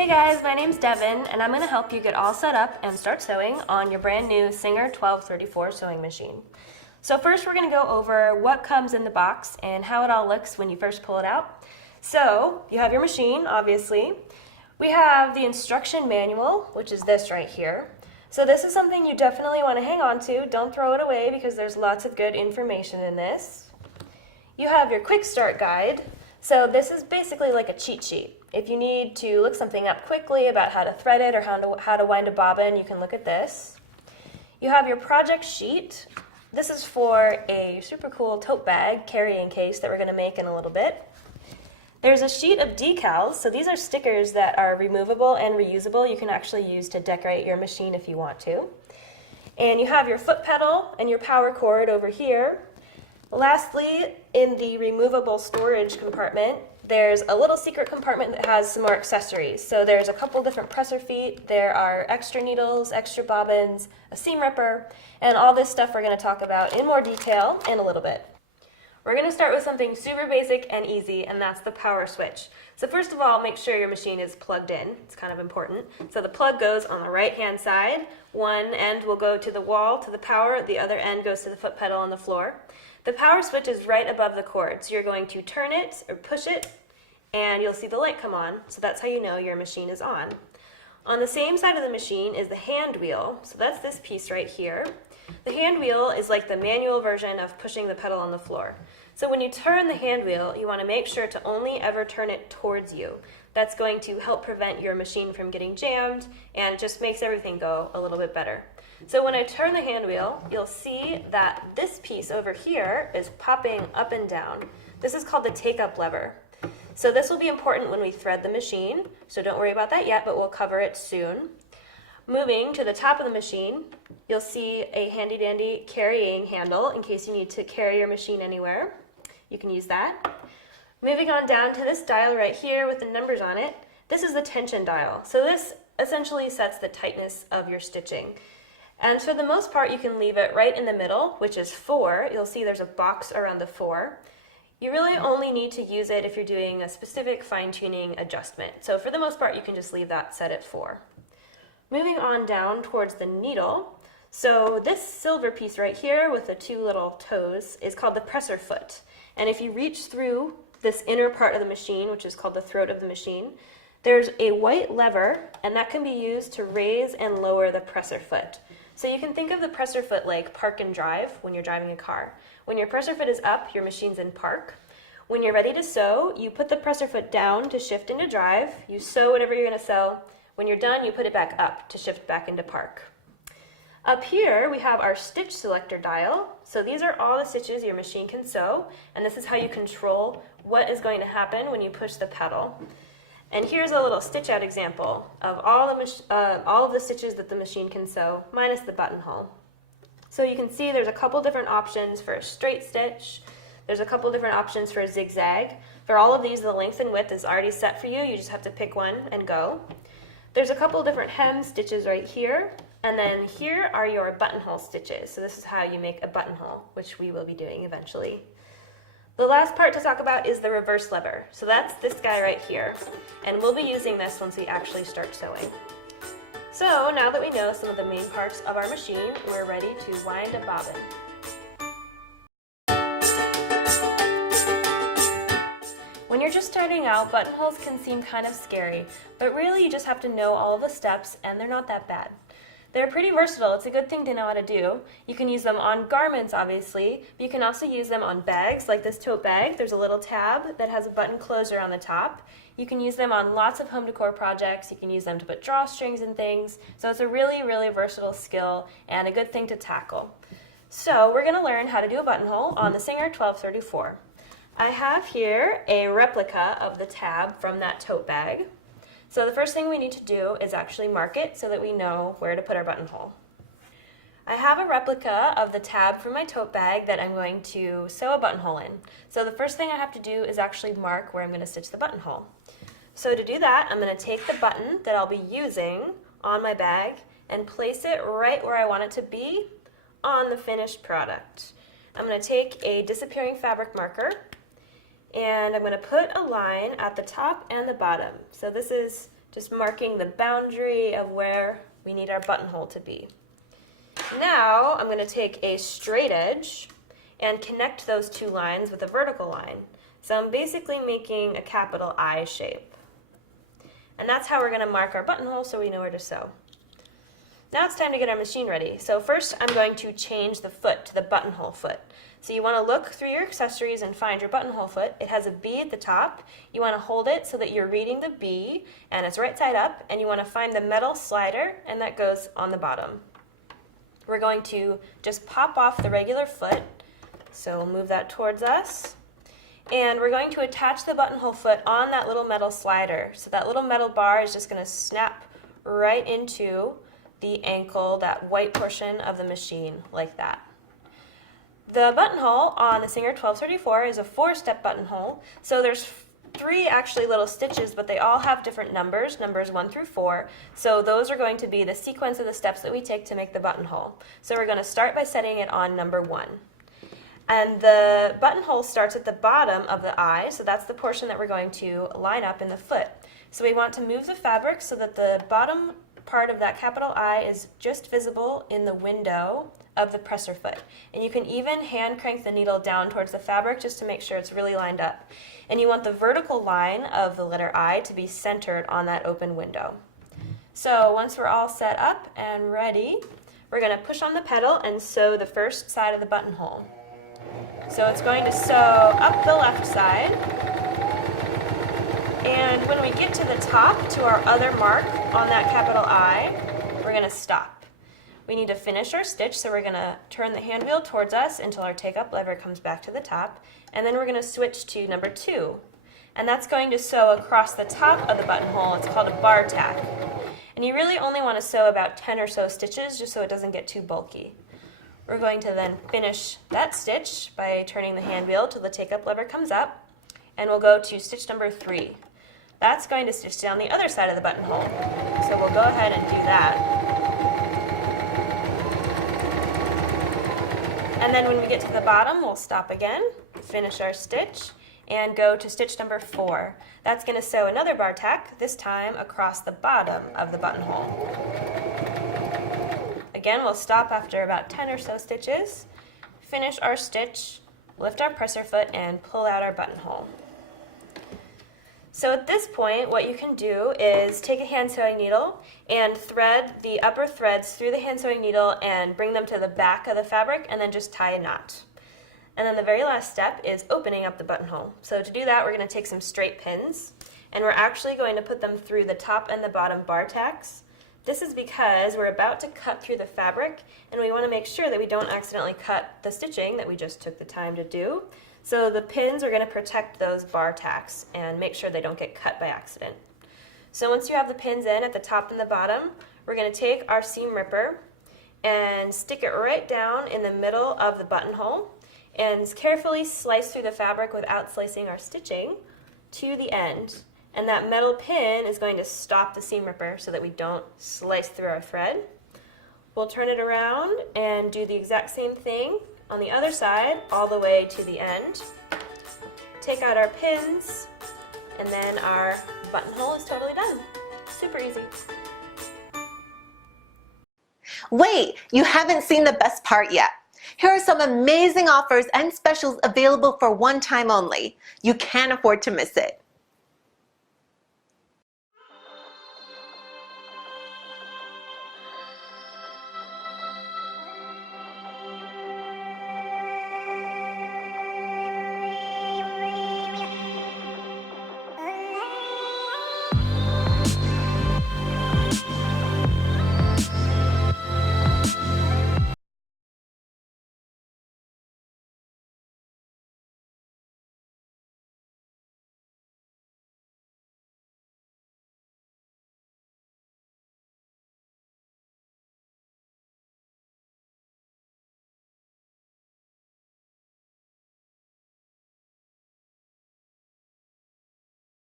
Hey guys, my name's Devin, and I'm going to help you get all set up and start sewing on your brand new Singer 1234 sewing machine. So first we're going to go over what comes in the box and how it all looks when you first pull it out. So you have your machine, obviously. We have the instruction manual, which is this right here. So this is something you definitely want to hang on to. Don't throw it away because there's lots of good information in this. You have your quick start guide. So this is basically like a cheat sheet. If you need to look something up quickly about how to thread it or how to wind a bobbin, you can look at this. You have your project sheet. This is for a super cool tote bag carrying case that we're going to make in a little bit. There's a sheet of decals. So these are stickers that are removable and reusable. You can actually use to decorate your machine if you want to. And you have your foot pedal and your power cord over here. Lastly, in the removable storage compartment, there's a little secret compartment that has some more accessories. So there's a couple different presser feet, there are extra needles, extra bobbins, a seam ripper, and all this stuff we're going to talk about in more detail in a little bit. We're going to start with something super basic and easy, and that's the power switch. So first of all, make sure your machine is plugged in. It's kind of important. So the plug goes on the right-hand side. One end will go to the wall, to the power. The other end goes to the foot pedal on the floor. The power switch is right above the cord, so you're going to turn it or push it, and you'll see the light come on. So that's how you know your machine is on. On the same side of the machine is the hand wheel. So that's this piece right here. The hand wheel is like the manual version of pushing the pedal on the floor. So when you turn the hand wheel, you want to make sure to only ever turn it towards you. That's going to help prevent your machine from getting jammed and just makes everything go a little bit better. So when I turn the hand wheel, you'll see that this piece over here is popping up and down. This is called the take-up lever. So this will be important when we thread the machine, so don't worry about that yet, but we'll cover it soon. Moving to the top of the machine, you'll see a handy-dandy carrying handle in case you need to carry your machine anywhere. You can use that. Moving on down to this dial right here with the numbers on it, this is the tension dial. So this essentially sets the tightness of your stitching. And for the most part, you can leave it right in the middle, which is 4. You'll see there's a box around the 4. You really only need to use it if you're doing a specific fine-tuning adjustment. So for the most part, you can just leave that set at 4. Moving on down towards the needle, so this silver piece right here with the 2 little toes is called the presser foot. And if you reach through this inner part of the machine, which is called the throat of the machine, there's a white lever, and that can be used to raise and lower the presser foot. So you can think of the presser foot like park and drive when you're driving a car. When your presser foot is up, your machine's in park. When you're ready to sew, you put the presser foot down to shift into drive. You sew whatever you're going to sew. When you're done, you put it back up to shift back into park. Up here, we have our stitch selector dial. So these are all the stitches your machine can sew, and this is how you control what is going to happen when you push the pedal. And here's a little stitch out example of all of the stitches that the machine can sew, minus the buttonhole. So you can see there's a couple different options for a straight stitch. There's a couple different options for a zigzag. For all of these, the length and width is already set for you. You just have to pick one and go. There's a couple different hem stitches right here. And then here are your buttonhole stitches. So this is how you make a buttonhole, which we will be doing eventually. The last part to talk about is the reverse lever. So that's this guy right here. And we'll be using this once we actually start sewing. So now that we know some of the main parts of our machine, we're ready to wind a bobbin. When you're just starting out, buttonholes can seem kind of scary, but really you just have to know all the steps and they're not that bad. They're pretty versatile. It's a good thing to know how to do. You can use them on garments, obviously, but you can also use them on bags, like this tote bag. There's a little tab that has a button closer on the top. You can use them on lots of home decor projects. You can use them to put drawstrings and things. So it's a really, really versatile skill and a good thing to tackle. So we're going to learn how to do a buttonhole on the Singer 1234. I have here a replica of the tab from that tote bag. So the first thing we need to do is actually mark it so that we know where to put our buttonhole. I have a replica of the tab from my tote bag that I'm going to sew a buttonhole in. So the first thing I have to do is actually mark where I'm going to stitch the buttonhole. So to do that, I'm going to take the button that I'll be using on my bag and place it right where I want it to be on the finished product. I'm going to take a disappearing fabric marker and I'm going to put a line at the top and the bottom. So this is just marking the boundary of where we need our buttonhole to be. Now I'm going to take a straight edge and connect those two lines with a vertical line. So I'm basically making a capital I shape. And that's how we're going to mark our buttonhole so we know where to sew. Now it's time to get our machine ready. So first I'm going to change the foot to the buttonhole foot. So you want to look through your accessories and find your buttonhole foot. It has a B at the top. You want to hold it so that you're reading the B and it's right side up, and you want to find the metal slider, and that goes on the bottom. We're going to just pop off the regular foot, so we'll move that towards us. And we're going to attach the buttonhole foot on that little metal slider. So that little metal bar is just going to snap right into the ankle, that white portion of the machine, like that. The buttonhole on the Singer 1234 is a 4-step buttonhole. So there's 3 actually little stitches, but they all have different numbers 1 through 4. So those are going to be the sequence of the steps that we take to make the buttonhole. So we're going to start by setting it on number 1. And the buttonhole starts at the bottom of the eye, so that's the portion that we're going to line up in the foot. So we want to move the fabric so that the bottom part of that capital I is just visible in the window of the presser foot. And you can even hand crank the needle down towards the fabric just to make sure it's really lined up. And you want the vertical line of the letter I to be centered on that open window. So once we're all set up and ready, we're going to push on the pedal and sew the first side of the buttonhole. So it's going to sew up the left side, and when we get to the top, to our other mark on that capital I, we're going to stop. We need to finish our stitch, so we're going to turn the hand wheel towards us until our take-up lever comes back to the top, and then we're going to switch to number 2. And that's going to sew across the top of the buttonhole. It's called a bar tack. And you really only want to sew about 10 or so stitches just so it doesn't get too bulky. We're going to then finish that stitch by turning the hand wheel till the take-up lever comes up, and we'll go to stitch number 3. That's going to stitch down the other side of the buttonhole. So we'll go ahead and do that. And then when we get to the bottom, we'll stop again, finish our stitch, and go to stitch number 4. That's going to sew another bar tack, this time across the bottom of the buttonhole. Again, we'll stop after about 10 or so stitches, finish our stitch, lift our presser foot, and pull out our buttonhole. So at this point, what you can do is take a hand sewing needle and thread the upper threads through the hand sewing needle and bring them to the back of the fabric, and then just tie a knot. And then the very last step is opening up the buttonhole. So to do that, we're going to take some straight pins, and we're actually going to put them through the top and the bottom bar tacks. This is because we're about to cut through the fabric, and we want to make sure that we don't accidentally cut the stitching that we just took the time to do. So the pins are going to protect those bar tacks and make sure they don't get cut by accident. So once you have the pins in at the top and the bottom, we're going to take our seam ripper and stick it right down in the middle of the buttonhole and carefully slice through the fabric without slicing our stitching to the end. And that metal pin is going to stop the seam ripper so that we don't slice through our thread. We'll turn it around and do the exact same thing on the other side all the way to the end. Take out our pins, and then our buttonhole is totally done. Super easy. Wait, you haven't seen the best part yet. Here are some amazing offers and specials available for one time only. You can't afford to miss it.